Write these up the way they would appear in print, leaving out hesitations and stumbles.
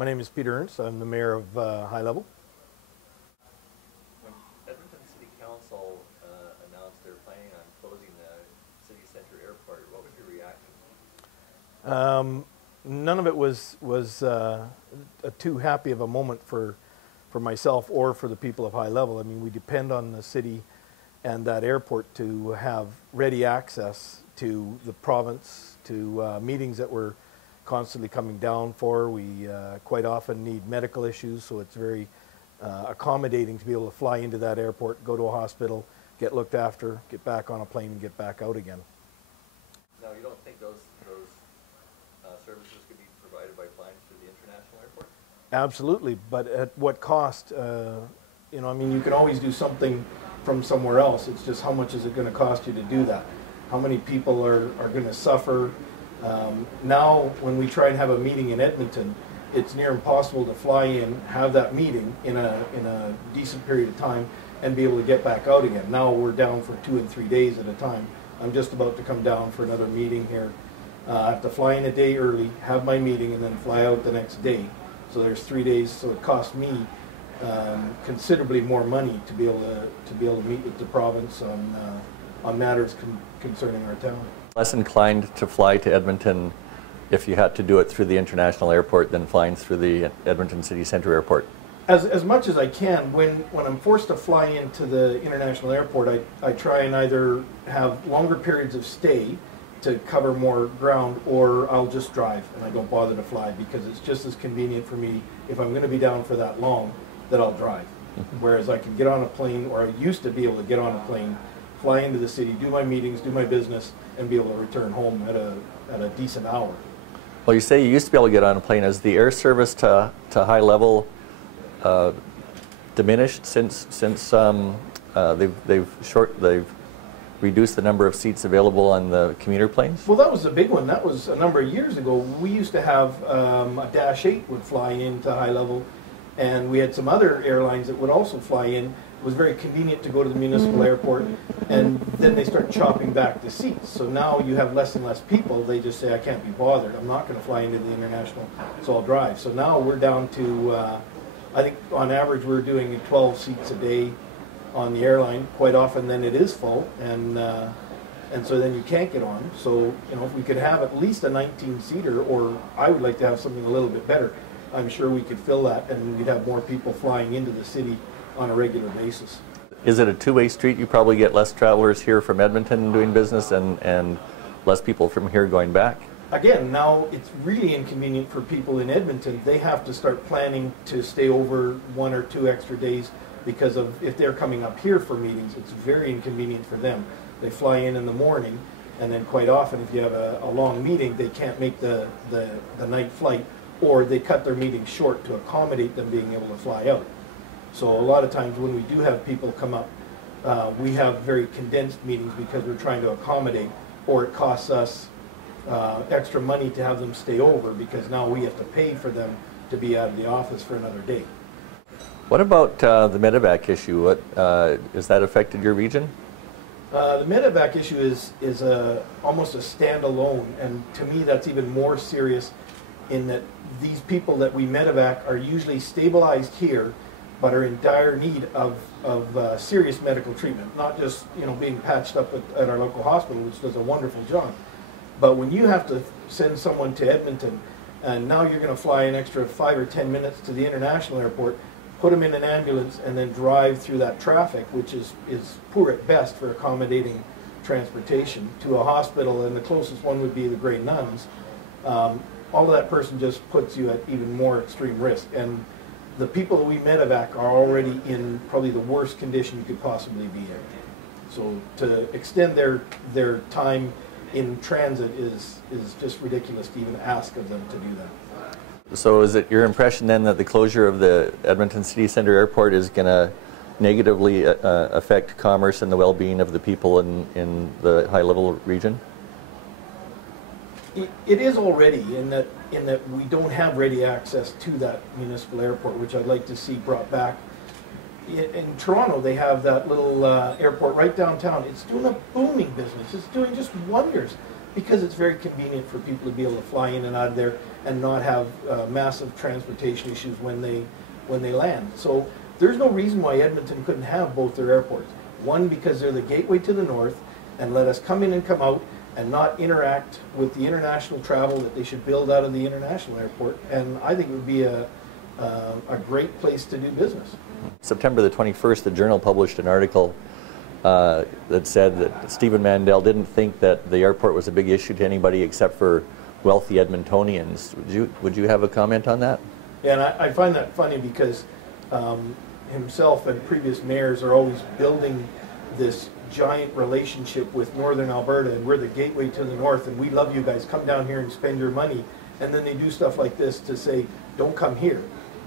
My name is Peter Ernst. I'm the mayor of High Level. When Edmonton City Council announced they're planning on closing the city center airport, what was your reaction? None of it was too happy of a moment for myself or for the people of High Level. I mean, we depend on the city and that airport to have ready access to the province, to meetings that we're constantly coming down for. We quite often need medical issues, so it's very accommodating to be able to fly into that airport, go to a hospital, get looked after, get back on a plane and get back out again. Now, you don't think those services could be provided by flying through the international airport? Absolutely, but at what cost? You know, I mean, you can always do something from somewhere else. It's just how much is it going to cost you to do that? How many people are going to suffer? Now, when we try and have a meeting in Edmonton, it's near impossible to fly in, have that meeting in a decent period of time, and be able to get back out again. Now we're down for 2 and 3 days at a time. I'm just about to come down for another meeting here. I have to fly in a day early, have my meeting, and then fly out the next day. So there's 3 days. So it costs me considerably more money to be able to meet with the province on matters concerning our town. Less inclined to fly to Edmonton if you had to do it through the international airport than flying through the Edmonton City Centre airport? As much as I can. When I'm forced to fly into the international airport, I try and either have longer periods of stay to cover more ground, or I'll just drive and I don't bother to fly, because it's just as convenient for me if I'm going to be down for that long that I'll drive. Whereas I can get on a plane, or I used to be able to get on a plane, fly into the city, do my meetings, do my business, and be able to return home at a decent hour. Well, you say you used to be able to get on a plane. Has the air service to High Level diminished since they've reduced the number of seats available on the commuter planes? Well, that was a big one. That was a number of years ago. We used to have a Dash 8 would fly into High Level, and we had some other airlines that would also fly in. It was very convenient to go to the municipal airport, and then they start chopping back the seats. So now you have less and less people. They just say, I can't be bothered. I'm not going to fly into the international, so I'll drive. So now we're down to, I think on average we're doing 12 seats a day on the airline. Quite often then it is full, and so then you can't get on. So, you know, if we could have at least a 19-seater, or I would like to have something a little bit better, I'm sure we could fill that, and we'd have more people flying into the city on a regular basis. Is it a two-way street? You probably get less travelers here from Edmonton doing business and less people from here going back? Again, now it's really inconvenient for people in Edmonton. They have to start planning to stay over 1 or 2 extra days, because of if they're coming up here for meetings, it's very inconvenient for them. They fly in the morning, and then quite often if you have a long meeting, they can't make the night flight, or they cut their meeting short to accommodate them being able to fly out. So a lot of times when we do have people come up, we have very condensed meetings because we're trying to accommodate, or it costs us extra money to have them stay over, because now we have to pay for them to be out of the office for another day. What about the medevac issue? What, has that affected your region? The medevac issue is almost a standalone, and to me that's even more serious, in that these people that we medevac are usually stabilized here, but are in dire need of serious medical treatment, not just, you know, being patched up at our local hospital, which does a wonderful job. But when you have to send someone to Edmonton, and now you're going to fly an extra 5 or 10 minutes to the international airport, put them in an ambulance, and then drive through that traffic, which is poor at best for accommodating transportation, to a hospital, and the closest one would be the Grey Nuns, all of that person just puts you at even more extreme risk. And the people that we medevac are already in probably the worst condition you could possibly be in. So to extend their time in transit is just ridiculous to even ask of them to do that. So is it your impression then that the closure of the Edmonton City Centre Airport is going to negatively affect commerce and the well-being of the people in the High Level region? It is already, in that we don't have ready access to that municipal airport, which I'd like to see brought back. In Toronto, they have that little airport right downtown. It's doing a booming business. It's doing just wonders, because it's very convenient for people to be able to fly in and out of there, and not have massive transportation issues when they land. So there's no reason why Edmonton couldn't have both their airports. One, because they're the gateway to the north, and let us come in and come out and not interact with the international travel that they should build out of the international airport. And I think it would be a great place to do business. September the 21st, the Journal published an article that said that Stephen Mandel didn't think that the airport was a big issue to anybody except for wealthy Edmontonians. Would you have a comment on that? Yeah, and I find that funny because himself and previous mayors are always building this giant relationship with Northern Alberta, and we're the gateway to the north, and we love you guys, come down here and spend your money. And then they do stuff like this to say, don't come here,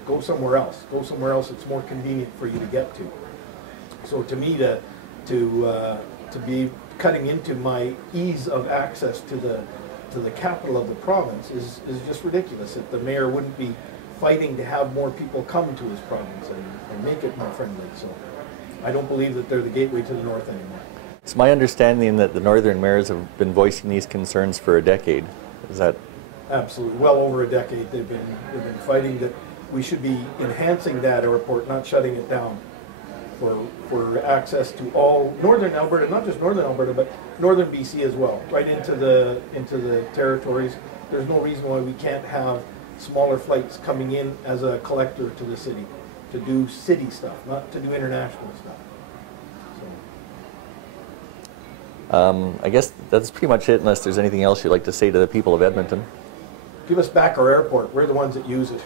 go somewhere else. Go somewhere else, it's more convenient for you to get to. So to me, to be cutting into my ease of access to the capital of the province is just ridiculous. That the mayor wouldn't be fighting to have more people come to his province and make it more friendly. So I don't believe that they're the gateway to the north anymore. It's my understanding that the northern mayors have been voicing these concerns for a decade. Is that? Absolutely. Well over a decade they've been fighting that we should be enhancing that airport, not shutting it down for access to all northern Alberta, not just northern Alberta, but northern BC as well, right into the territories. There's no reason why we can't have smaller flights coming in as a collector to the city, to do city stuff, not to do international stuff. So. I guess that's pretty much it, unless there's anything else you'd like to say to the people of Edmonton. Give us back our airport. We're the ones that use it.